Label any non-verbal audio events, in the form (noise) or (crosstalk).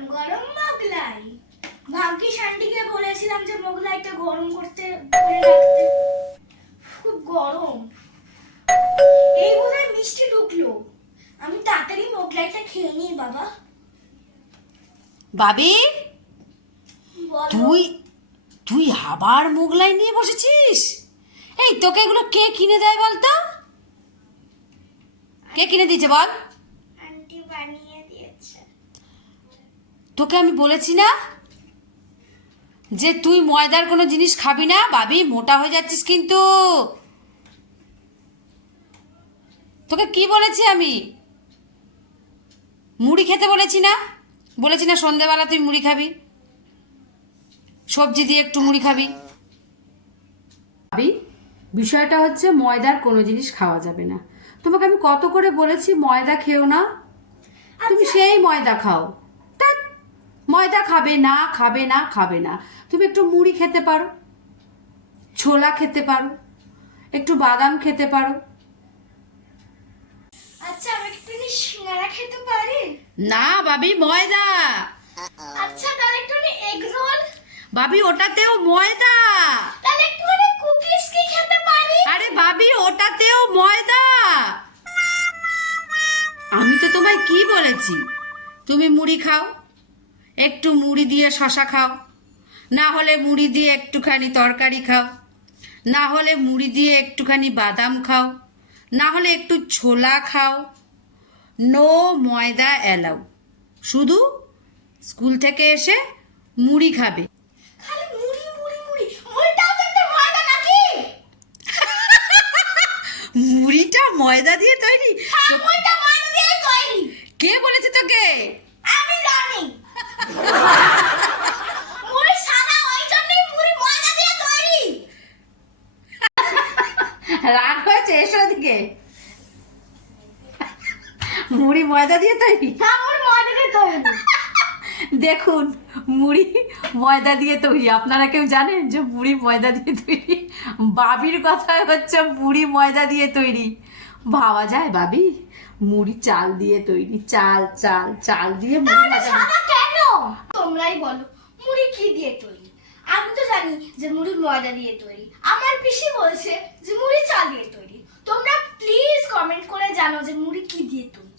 গরম গরম মোগলাই। ভাগ্যিস আন্টিকে বলেছিলাম যে মোগলাইটা গরম করতে খুব গরম। এই বোধহয় মিষ্টি ঢুকলো। আমি তাড়াতাড়ি মোগলাইটা খেয়ে নিই বাবা। বাবি। তুই তুই আবার মোগলাই নিয়ে বসেছিস? এই তোকে এগুলো কে কিনে দেয় বলতো? কে কিনে দিয়েছে বল? তোকে আমি বলেছি না যে তুই ময়দার কোনো জিনিস খাবি না? বাবি মোটা হয়ে যাচ্ছিস কিন্তু। তোকে কি বলেছি আমি? মুড়ি খেতে বলেছি না? বলেছি না সন্ধেবেলা তুই মুড়ি খাবি। সবজি দিয়ে একটু মুড়ি খাবি। ভাবি বিষয়টা হচ্ছে ময়দার কোনো জিনিস খাওয়া যাবে না। তোমাকে আমি কত করে বলেছি ময়দা খেও না। তুমি সেই ময়দা খাও। ময়দা খাবে না খাবে না খাবে না। তুমি একটু মুড়ি খেতে পারো ছোলা খেতে পারো একটু বাদাম খেতে পারো। আচ্ছা আমি একটু সিঙ্গারা খেতে পারি? না বাবি ময়দা। আচ্ছা তাহলে একটু এগ রোল। বাবি ওটাতেও ময়দা। তাহলে একটু কুকিজ কি খেতে পারি? আরে বাবি ওটাতেও ময়দা। আমি তো তোমায় কি বলেছি? তুমি মুড়ি খাও। একটু মুড়ি দিয়ে শশা খাও। না হলে মুড়ি দিয়ে একটুখানি তরকারি খাও। না হলে মুড়ি দিয়ে একটুখানি বাদাম খাও। না হলে একটু ছোলা খাও। নো ময়দা অ্যালাউ শুধু স্কুল থেকে এসে মুড়ি খাবে। (laughs) মুড়িটা ময়দা দিয়ে তৈরি হ্যাঁ মুড়িটা ময়দা দিয়ে তৈরি কে বলেছে তোকে আমি জানি মুড়ি সাদা ওই জন্যই মুড়ি ময়দা দিয়ে তৈরি রাগ এসো ওদিকে। মুড়ি ময়দা দিয়ে তৈরি? মুড়ি ময়দা দিয়ে তৈরি। দেখুন মুড়ি ময়দা দিয়ে তৈরি। আপনারা কেউ জানেন যে মুড়ি ময়দা দিয়ে তৈরি? বাবির কথায় হচ্ছে মুড়ি ময়দা দিয়ে তৈরি। ভাবা যায় বাবি? মুড়ি চাল দিয়ে তৈরি। চাল চাল চাল দিয়ে মুড়ি কেন? তোমরাই বলো মুড়ি কি দিয়ে তৈরি? আমি তো জানি যে মুড়ি ময়দা দিয়ে তৈরি। আমার পিসি বলছে যে মুড়ি চাল দিয়ে তৈরি। তোমরা প্লিজ কমেন্ট করে জানো যে মুড়ি কি দিয়ে তৈরি